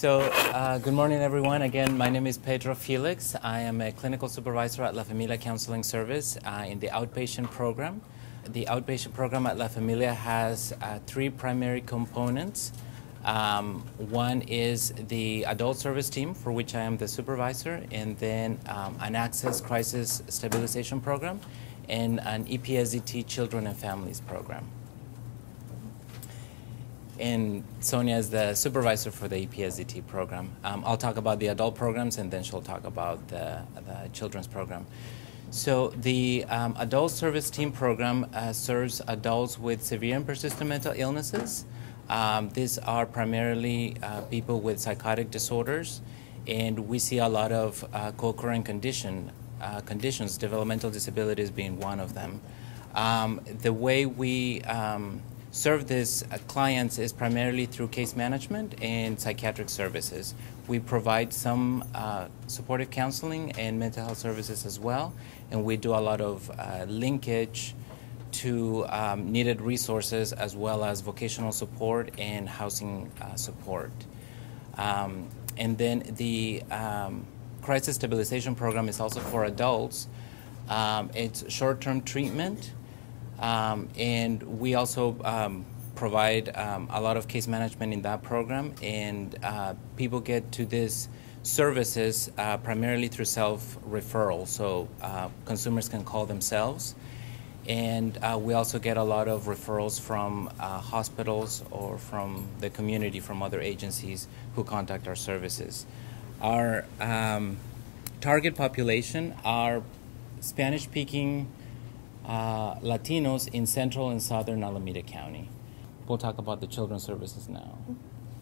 Good morning, everyone. Again, my name is Pedro Felix. I am a clinical supervisor at La Familia Counseling Service in the outpatient program. The outpatient program at La Familia has three primary components. One is the adult service team, for which I am the supervisor, and then an access crisis stabilization program, and an EPSDT children and families program. And Sonia is the supervisor for the EPSDT program. I'll talk about the adult programs, and then she'll talk about the children's program. So the adult service team program serves adults with severe and persistent mental illnesses. These are primarily people with psychotic disorders, and we see a lot of co-occurring conditions, developmental disabilities being one of them. The way we serve these clients is primarily through case management and psychiatric services. We provide some supportive counseling and mental health services as well, and we do a lot of linkage to needed resources as well as vocational support and housing support. And then the crisis stabilization program is also for adults. It's short-term treatment. And we also provide a lot of case management in that program, and people get to these services primarily through self-referral, so consumers can call themselves. And we also get a lot of referrals from hospitals or from the community, from other agencies who contact our services. Our target population are Spanish-speaking Latinos in central and southern Alameda County. We'll talk about the children's services now.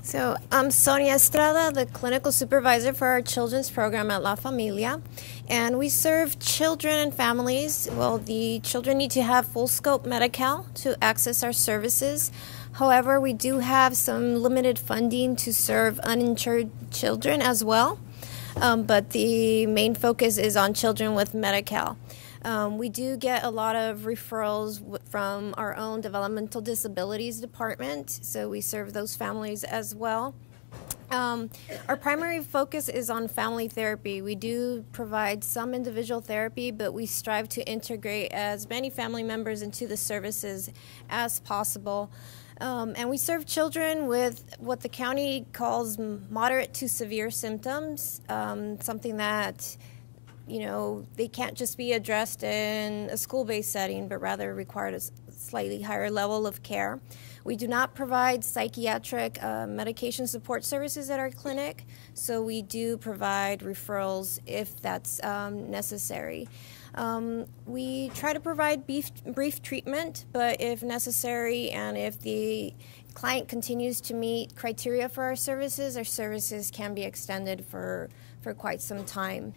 So I'm Sonia Estrada, the clinical supervisor for our children's program at La Familia, and we serve children and families. Well, the children need to have full scope Medi-Cal to access our services. However, we do have some limited funding to serve uninsured children as well, but the main focus is on children with Medi-Cal. We do get a lot of referrals from our own Developmental Disabilities department, so we serve those families as well. Our primary focus is on family therapy. We do provide some individual therapy, but we strive to integrate as many family members into the services as possible. And we serve children with what the county calls moderate to severe symptoms, something that they can't just be addressed in a school-based setting, but rather require a slightly higher level of care. We do not provide psychiatric medication support services at our clinic, so we do provide referrals if that's necessary. We try to provide brief treatment, but if necessary and if the client continues to meet criteria for our services can be extended for quite some time.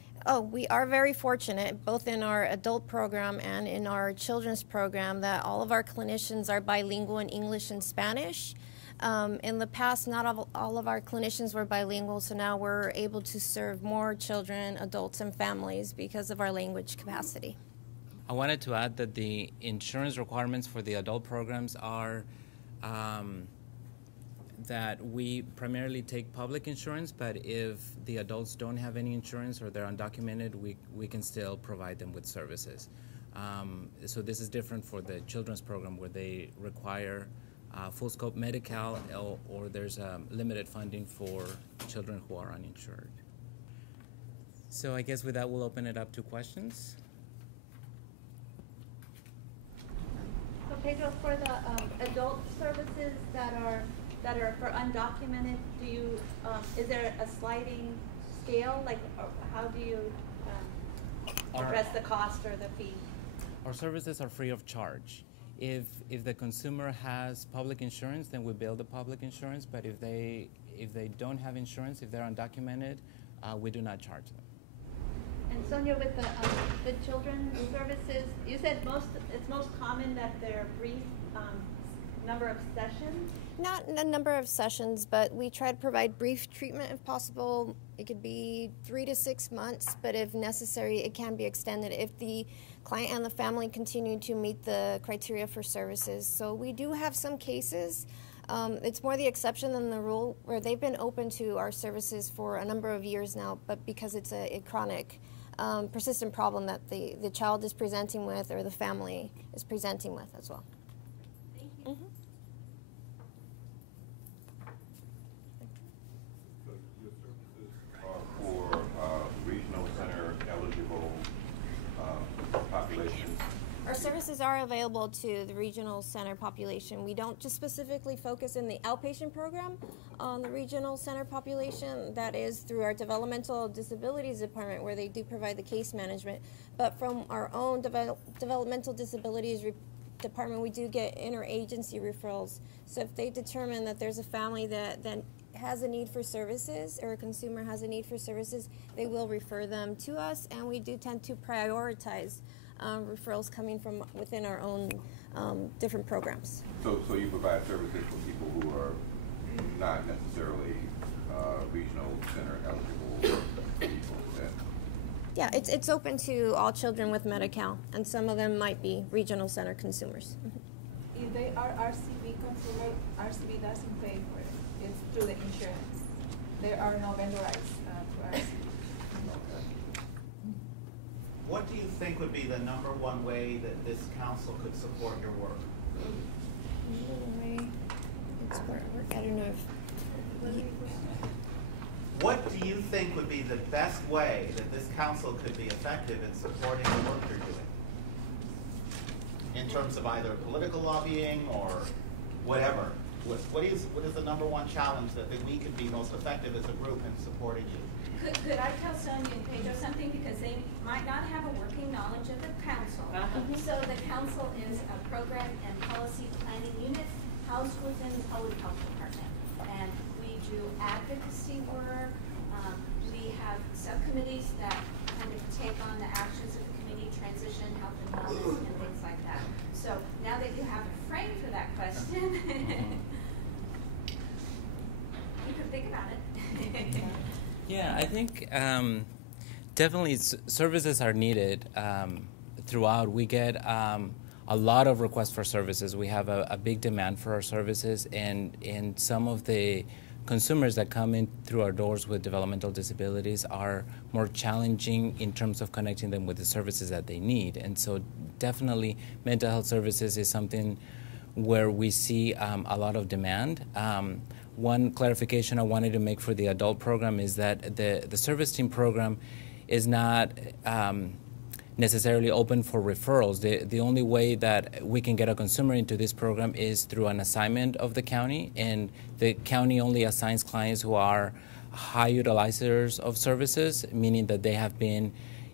We are very fortunate, both in our adult program and in our children's program, that all of our clinicians are bilingual in English and Spanish. In the past, not all of our clinicians were bilingual, so now we're able to serve more children, adults, and families because of our language capacity. I wanted to add that the insurance requirements for the adult programs are that we primarily take public insurance, but if the adults don't have any insurance or they're undocumented, we can still provide them with services. So this is different for the children's program, where they require full scope Medi-Cal or there's limited funding for children who are uninsured. So I guess with that, we'll open it up to questions. So Pedro, for the adult services that are for undocumented, is there a sliding scale? Like, how do you address the cost or the fee? Our services are free of charge. If the consumer has public insurance, then we bill the public insurance. But if they don't have insurance, if they're undocumented, we do not charge them. And Sonia, with the children's services, you said it's most common that they're brief number of sessions? Not a number of sessions, but we try to provide brief treatment if possible. It could be 3 to 6 months, but if necessary, it can be extended if the client and the family continue to meet the criteria for services. So we do have some cases It's more the exception than the rule, where they've been open to our services for a number of years now, but because it's a chronic, persistent problem that the child is presenting with or the family is presenting with as well. Thank you. Mm-hmm. So your services are for regional center eligible population? Our services are available to the regional center population. We don't just specifically focus in the outpatient program on the regional center population. That is through our Developmental Disabilities department, where they do provide the case management. But from our own Developmental Disabilities department, we do get interagency referrals. So if they determine that there's a family that has a need for services, or a consumer has a need for services, they will refer them to us, and we do tend to prioritize referrals coming from within our own different programs. So you provide services for people who are not necessarily regional center eligible people? Yeah, it's open to all children with Medi-Cal, and some of them might be regional center consumers. If they are RCB consumer, RCB doesn't pay for it. It's through the insurance. There are no vendor rights to RCB. What do you think would be the #1 way that this council could support your work? I don't know if... What do you think would be the best way that this council could be effective in supporting the work you're doing? In terms of either political lobbying or whatever. What is the #1 challenge that we could be most effective as a group in supporting you? Could I tell Sandi and Pedro something, because they might not have a working knowledge of the council. So the council is a program and policy planning unit housed within the public health department, and we do advocacy work. We have subcommittees that kind of take on the actions of the committee, transition, health and wellness, and things like that. So now that you have a frame for that question, you can think about it. Yeah, I think definitely services are needed throughout. We get a lot of requests for services. We have a big demand for our services, and some of the consumers that come in through our doors with developmental disabilities are more challenging in terms of connecting them with the services that they need. And so definitely mental health services is something where we see a lot of demand. One clarification I wanted to make for the adult program is that the service team program is not necessarily open for referrals. The only way that we can get a consumer into this program is through an assignment of the county, and the county only assigns clients who are high utilizers of services, meaning that they have been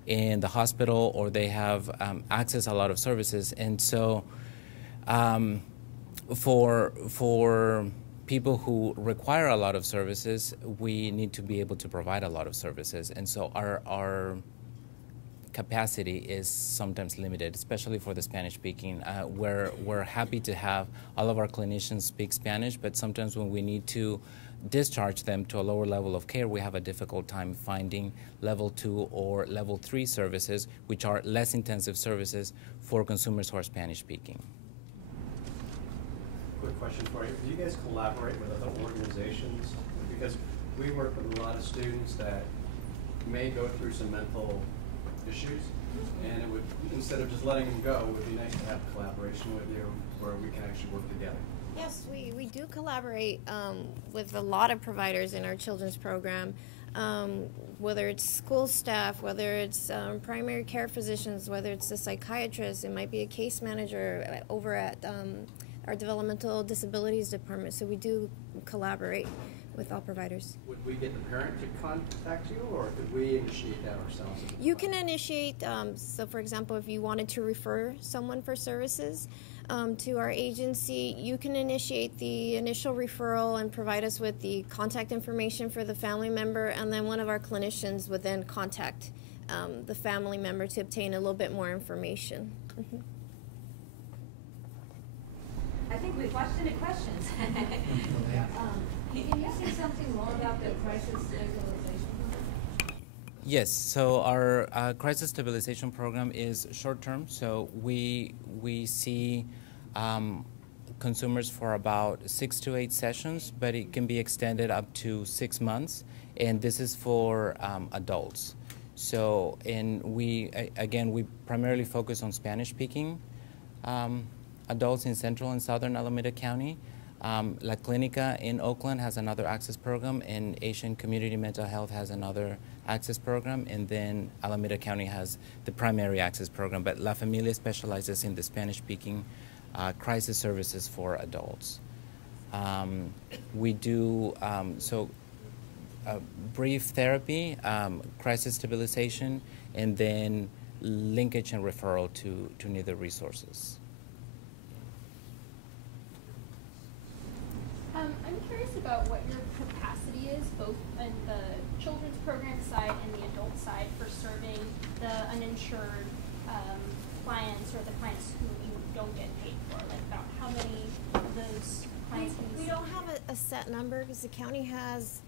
in the hospital or they have accessed a lot of services. And so for people who require a lot of services, we need to be able to provide a lot of services. And so our capacity is sometimes limited, especially for the Spanish-speaking. We're happy to have all of our clinicians speak Spanish, but sometimes when we need to discharge them to a lower level of care, we have a difficult time finding level 2 or level 3 services, which are less intensive services for consumers who are Spanish-speaking. Quick question for you. Do you guys collaborate with other organizations? Because we work with a lot of students that may go through some mental issues, and it would, instead of just letting them go, it would be nice to have collaboration with you where we can actually work together. Yes, we do collaborate with a lot of providers in our children's program, whether it's school staff, whether it's primary care physicians, whether it's a psychiatrist, it might be a case manager over at our Developmental Disabilities department. So we do collaborate with all providers. Would we get the parent to contact you, or could we initiate that ourselves? You can initiate, so for example, if you wanted to refer someone for services to our agency, you can initiate the initial referral and provide us with the contact information for the family member, and then one of our clinicians would then contact the family member to obtain a little bit more information. Mm-hmm. I think we've watched any questions. Can you say something more about the crisis stabilization program? Yes, so our crisis stabilization program is short-term, so we see consumers for about 6 to 8 sessions, but it can be extended up to 6 months, and this is for adults. So, and we primarily focus on Spanish-speaking adults in Central and Southern Alameda County. La Clinica in Oakland has another access program, and Asian Community Mental Health has another access program, and then Alameda County has the primary access program, but La Familia specializes in the Spanish-speaking crisis services for adults. We do brief therapy, crisis stabilization, and then linkage and referral to neither resources. I'm curious about what your capacity is, both in the children's program side and the adult side, for serving the uninsured clients or the clients who you don't get paid for. Like, about how many of those clients can you We don't have a set number because the county has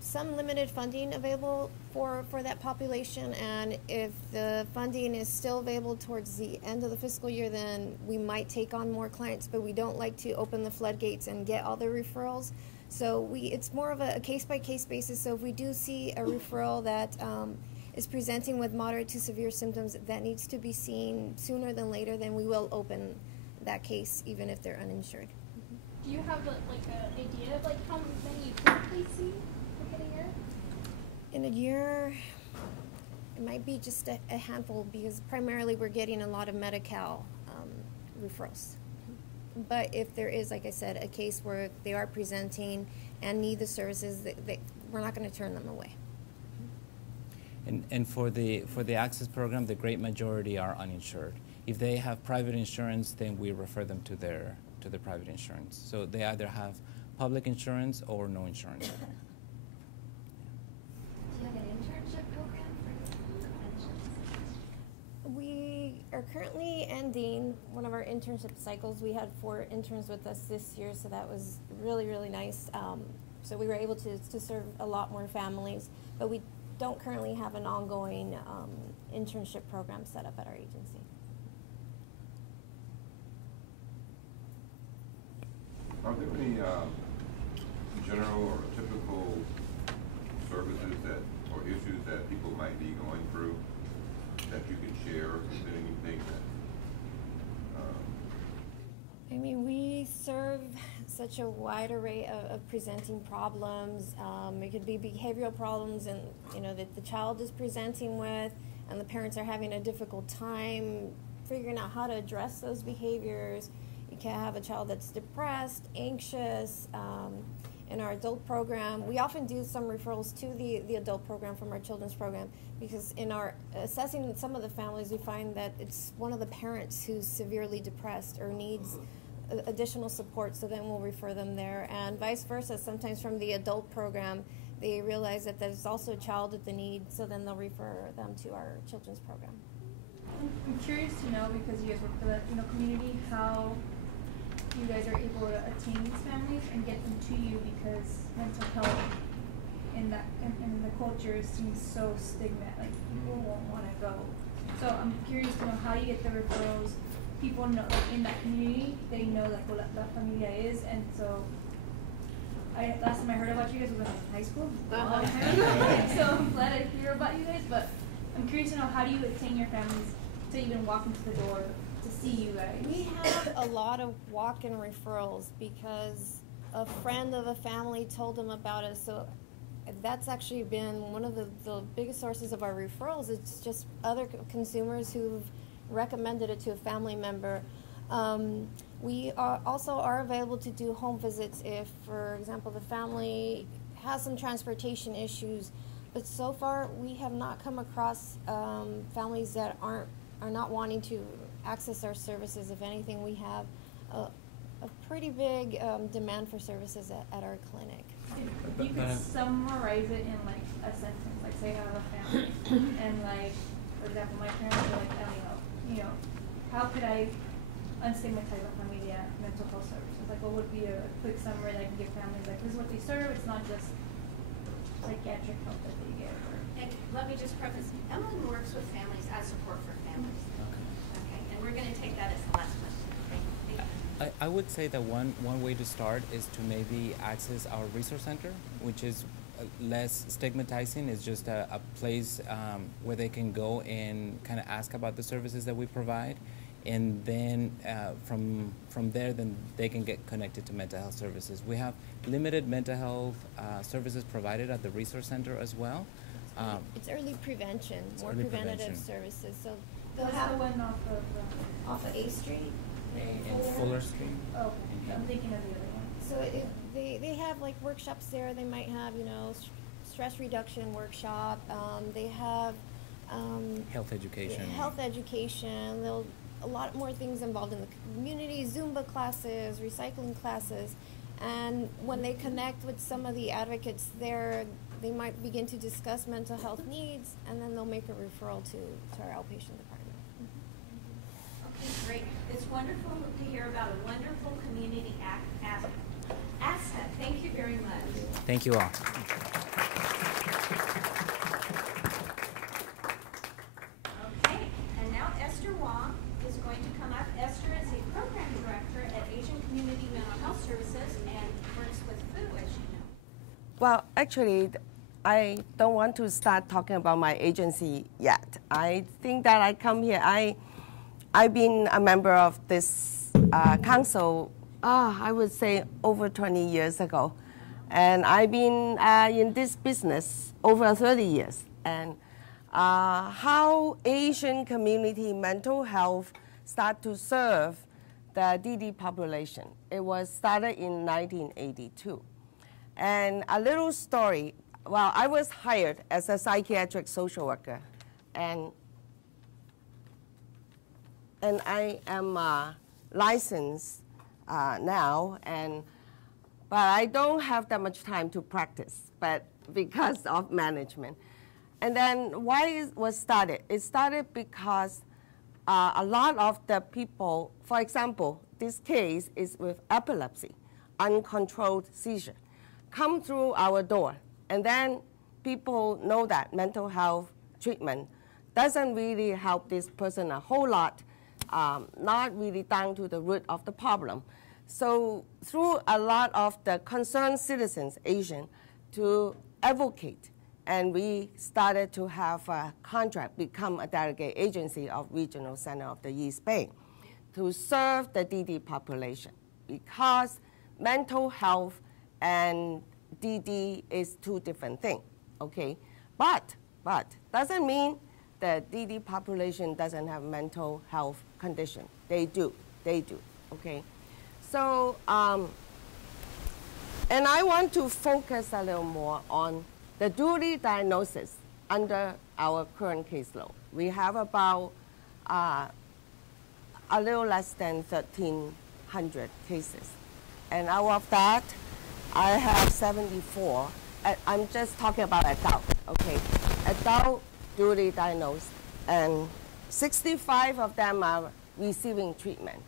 some limited funding available for that population, and if the funding is still available towards the end of the fiscal year, then we might take on more clients, but we don't like to open the floodgates and get all the referrals. So it's more of a case-by-case basis. So if we do see a referral that is presenting with moderate to severe symptoms that needs to be seen sooner than later, then we will open that case even if they're uninsured. Do you have like an idea of like how many you typically see in a year? In a year, it might be just a handful, because primarily we're getting a lot of Medi-Cal referrals. But if there is, like I said, a case where they are presenting and need the services, we're not going to turn them away. And for the access program, the great majority are uninsured. If they have private insurance, then we refer them to the private insurance. So they either have public insurance or no insurance. Do you have an internship program for clinicians? We are currently ending one of our internship cycles. We had 4 interns with us this year, so that was really, really nice. So we were able to serve a lot more families, but we don't currently have an ongoing internship program set up at our agency. Are there any general or typical services or issues that people might be going through that you can share? Is there anything that? I mean, we serve such a wide array of presenting problems. It could be behavioral problems, and that the child is presenting with, and the parents are having a difficult time figuring out how to address those behaviors. You can have a child that's depressed, anxious. In our adult program, we often do some referrals to the adult program from our children's program, because in our assessing some of the families, we find that it's one of the parents who's severely depressed or needs additional support, so then we'll refer them there, and vice versa. Sometimes from the adult program, they realize that there's also a child with the need, so then they'll refer them to our children's program. I'm curious to know, because you guys work for the community, how you guys are able to attain these families and get them to you, because mental health in the culture seems so stigma, like people won't want to go. So I'm curious to know how you get the referrals. People know, like, in that community, they know like what La Familia is, and so last time I heard about you guys was in high school. So I'm glad I hear about you guys, but I'm curious to know, how do you attain your families to even walk into the door to see you guys? We have a lot of walk-in referrals because a friend of a family told them about us. So that's actually been one of the biggest sources of our referrals. It's just other consumers who've recommended it to a family member. We also are available to do home visits if, for example, the family has some transportation issues. But so far, we have not come across families that are not wanting to access our services. If anything, we have a pretty big demand for services at our clinic. If you could summarize it in like a sentence, like say I have a family, and like, for example, my parents are like, how could I unstigmatize La Familia mental health services? Like, what would be a quick summary that I can give families? Like, this is what they serve. It's not just psychiatric help that they get. And let me just preface, Emily works with families as support for families. Okay, and we're going to take that as the last question. Thank you. I would say that one way to start is to maybe access our resource center, which is less stigmatizing. It's just a place where they can go and kind of ask about the services that we provide, and then from there, then they can get connected to mental health services. We have limited mental health services provided at the resource center as well. It's early prevention, more early preventative prevention. services. So they'll What's have the one off of A Street. In Fuller Street. Oh, okay. I'm thinking of the other one. So they have like workshops there. They might have, stress reduction workshop. They have Health education. Health education. A lot more things involved in the community, Zumba classes, recycling classes. And when they connect with some of the advocates there, they might begin to discuss mental health needs, and then they'll make a referral to our outpatient department. Okay, great. It's wonderful to hear about a wonderful community asset. Thank you very much. Thank you all. Okay, and now Esther Wong is going to come up. Esther is a program director at Asian Community Mental Health Services and works with food, as you know. Well, actually, I don't want to start talking about my agency yet. I think that I come here, I've been a member of this council, I would say over 20 years ago. And I've been in this business over 30 years. And how Asian community mental health start to serve the DD population. It was started in 1982. And a little story, well, I was hired as a psychiatric social worker, and I am licensed now, but I don't have that much time to practice, but because of management. And then why it was started? It started because a lot of the people, for example, this case is with epilepsy, uncontrolled seizure, come through our door. And then people know that mental health treatment doesn't really help this person a whole lot, not really down to the root of the problem. So through a lot of the concerned citizens, Asian, to advocate, and we started to have a contract, become a delegate agency of Regional Center of the East Bay to serve the DD population, because mental health and DD is two different things, okay? But doesn't mean the DD population doesn't have mental health condition. They do, okay? So, and I want to focus a little more on the duty diagnosis under our current caseload. We have about a little less than 1,300 cases. And out of that, I have 74. I'm just talking about adult, okay? Adult duly diagnosed, and 65 of them are receiving treatment,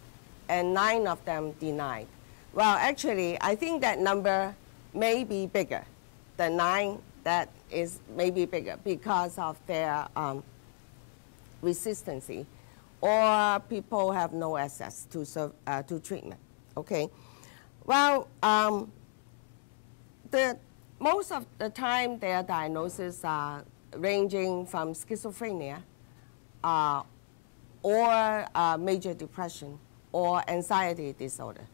and 9 of them denied. Well, actually, I think that number may be bigger. The 9, that is maybe bigger because of their resistance, or people have no access to treatment, okay? Well, most of the time, their diagnoses are ranging from schizophrenia or major depression or anxiety disorder,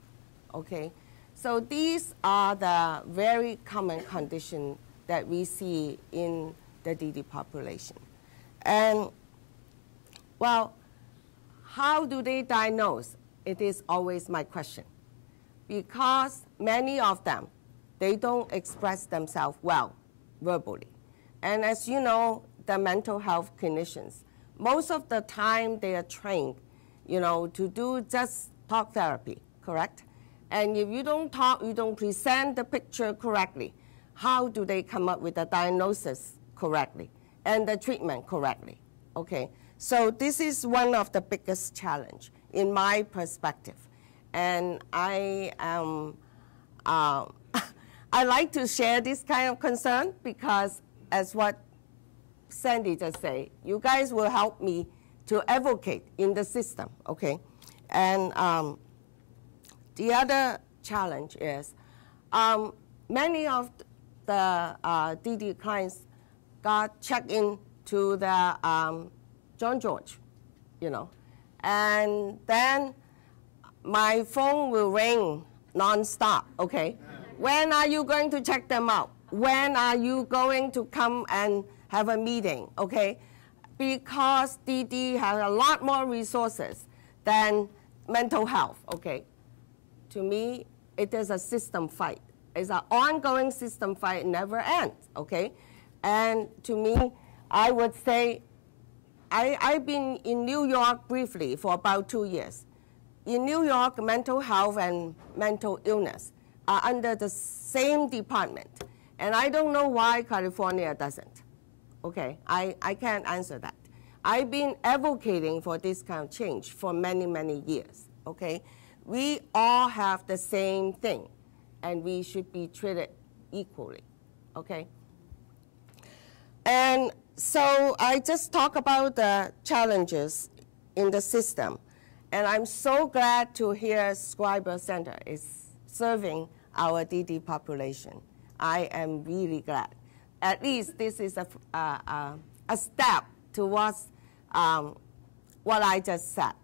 okay? So these are the very common conditions that we see in the DD population. And, well, how do they diagnose? It is always my question. Because many of them, they don't express themselves well verbally. And as you know, the mental health clinicians, most of the time they are trained, to do just talk therapy, correct? And if you don't talk, you don't present the picture correctly, how do they come up with the diagnosis correctly and the treatment correctly, okay? So this is one of the biggest challenge in my perspective. And I like to share this kind of concern because, as what Sandi just said, you guys will help me to advocate in the system, okay? And the other challenge is many of the DD clients got checked in to the John George, you know, and then my phone will ring nonstop, okay? When are you going to check them out? When are you going to come and have a meeting, okay? Because DD has a lot more resources than mental health, okay? To me, it is a system fight. It's an ongoing system fight, it never ends, okay? And to me, I would say, I've been in New York briefly for about 2 years. In New York, mental health and mental illness are under the same department. And I don't know why California doesn't. Okay, I can't answer that. I've been advocating for this kind of change for many, many years, okay? We all have the same thing, and we should be treated equally, okay? And so I just talk about the challenges in the system. And I'm so glad to hear Schreiber Center is serving our DD population. I am really glad. At least this is a step towards what I just said,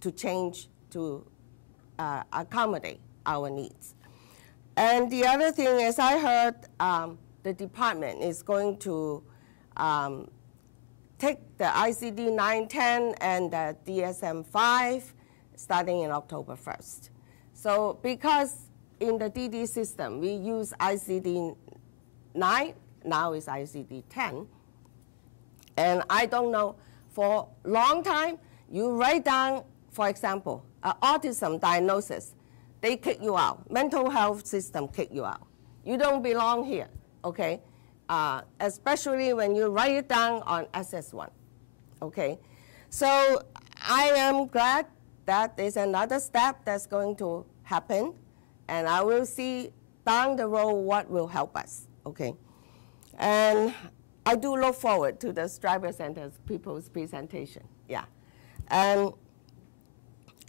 to change, to accommodate our needs. And the other thing is I heard the department is going to take the ICD 910 and the DSM-5 starting in October 1st. So because in the DD system, we use ICD 9, now it's ICD 10. And I don't know, for a long time, you write down, for example, an autism diagnosis, they kick you out. Mental health system kick you out. You don't belong here, okay? Especially when you write it down on SS1, okay? So I am glad that there's another step that's going to happen, and I will see down the road what will help us, okay? And I do look forward to the Schreiber Center's people's presentation, yeah. And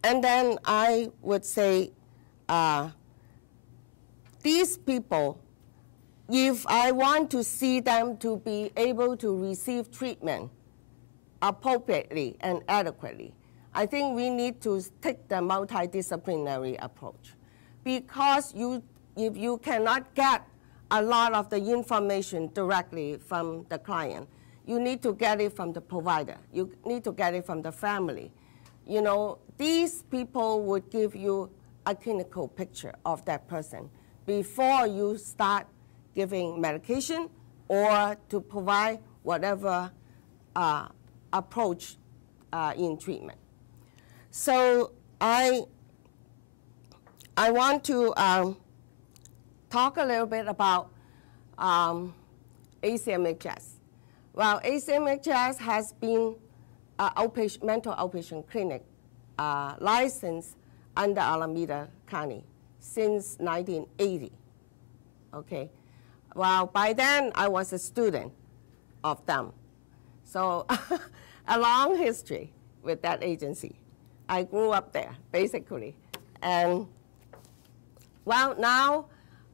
then I would say these people, if I want to see them to be able to receive treatment appropriately and adequately, I think we need to take the multidisciplinary approach. Because if you cannot get a lot of the information directly from the client, you need to get it from the provider. You need to get it from the family. You know, these people would give you a clinical picture of that person before you start giving medication or to provide whatever approach in treatment. So I want to talk a little bit about ACMHS. Well, ACMHS has been an mental outpatient clinic licensed under Alameda County since 1980, okay? Well, by then, I was a student of them. So a long history with that agency. I grew up there, basically. And, well, now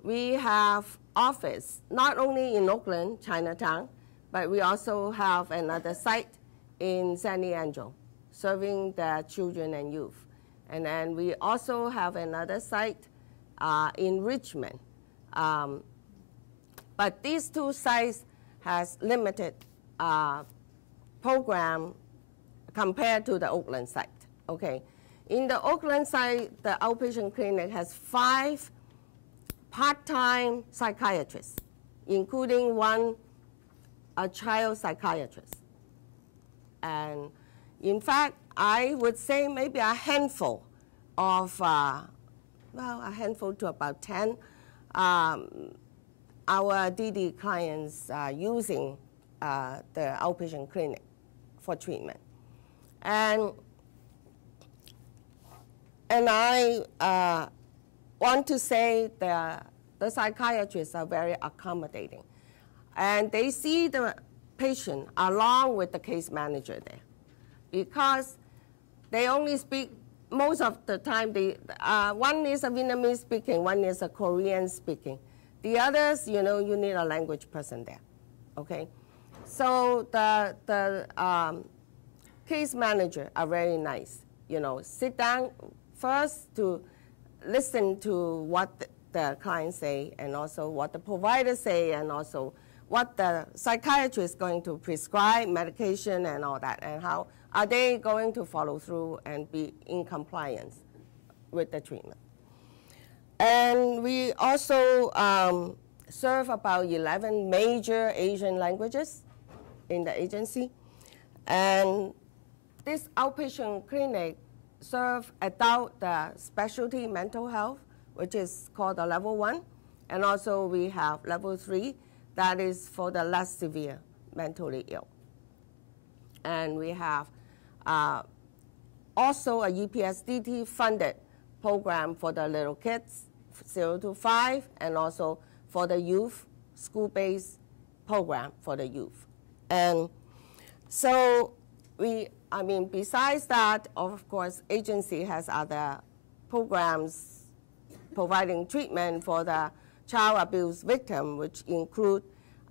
we have office, not only in Oakland, Chinatown, but we also have another site in San Diego, serving the children and youth. And then we also have another site in Richmond. But these two sites has limited program compared to the Oakland site, okay? In the Oakland site, the outpatient clinic has 5 part-time psychiatrists, including a child psychiatrist. And in fact, I would say maybe a handful of, well, a handful to about 10, our DD clients are using the outpatient clinic for treatment. And I want to say the psychiatrists are very accommodating. And they see the patient along with the case manager there, because they only speak most of the time, one is a Vietnamese speaking, one is a Korean speaking. The others, you know, you need a language person there, okay? So the case manager are very nice, you know, sit down first to listen to what the clients say, and also what the providers say, and also what the psychiatrist is going to prescribe, medication and all that, and how are they going to follow through and be in compliance with the treatment. And we also serve about 11 major Asian languages in the agency. And this outpatient clinic serves adult specialty mental health, which is called the level 1. And also we have level 3, that is for the less severe mentally ill. And we have also a UPSDT funded program for the little kids, 0 to 5, and also for the youth, school-based program for the youth. And so besides that, of course, agency has other programs providing treatment for the child abuse victim, which include,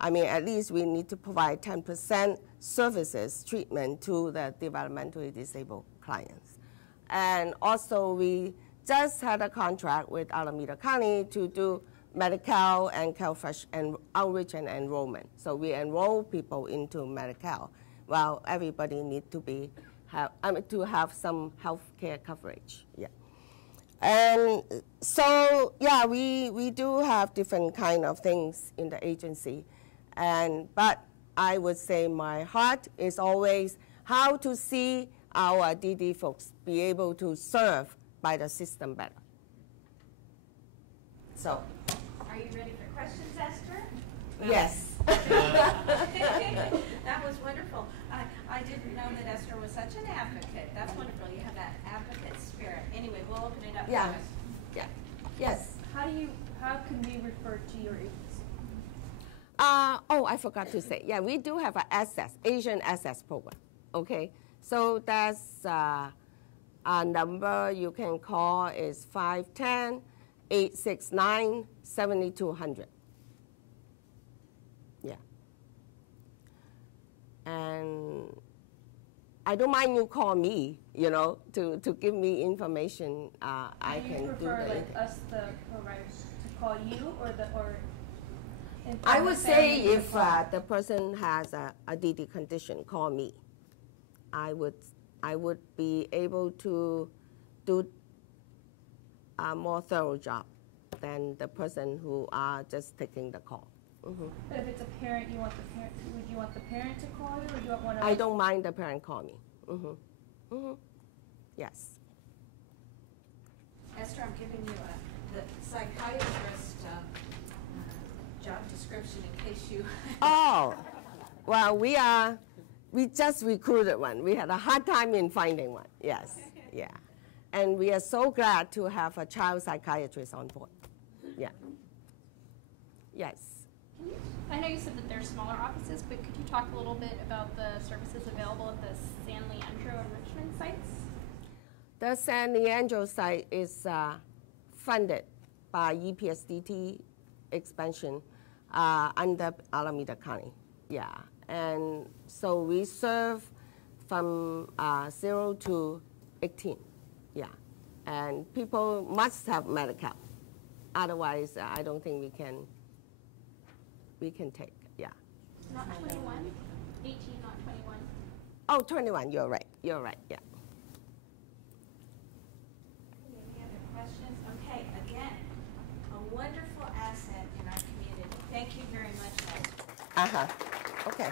at least we need to provide 10% services treatment to the developmentally disabled clients. And also we just had a contract with Alameda County to do Medi-Cal and CalFresh and outreach and enrollment. So we enroll people into Medi-Cal while everybody needs to have some health care coverage. Yeah. And so, yeah, we do have different kind of things in the agency. But I would say my heart is always how to see our DD folks be able to serve by the system better. So. Are you ready for questions, Esther? Yes. That was wonderful. I didn't know that Esther was such an advocate. That's wonderful. You have that advocate spirit. Anyway, we'll open it up. Yeah. For us. Yeah. Yes. How can we refer to your agency? Oh, I forgot to say. Yeah, we do have an Asian SS program. Okay. So that's a number you can call is 510-869-7200. Yeah. And I don't mind you call me, to give me information. I can do that. Do you prefer us, the providers, to call you or I would say if the person has a DD condition, call me. I would be able to do a more thorough job than the person who are just taking the call. Mm-hmm. But if it's a parent, would you want the parent to call you, or do you want one of us? I don't mind the parent call me. Mm-hmm. Mm-hmm. Yes. Esther, I'm giving you the psychiatrist job description in case you. Oh, well, we just recruited one. We had a hard time in finding one. Yes, yeah. And we are so glad to have a child psychiatrist on board. Yeah. Yes. I know you said that there are smaller offices, but could you talk a little bit about the services available at the San Leandro and Richmond sites? The San Leandro site is funded by UPSDT expansion under Alameda County. Yeah. And so we serve from 0 to 18, yeah. And people must have Medi-Cal. Otherwise, I don't think we can take, yeah. Not 21, 18, not 21. Oh, 21, you're right, yeah. Any other questions? Okay, again, a wonderful asset in our community. Thank you very much, Esther. Okay.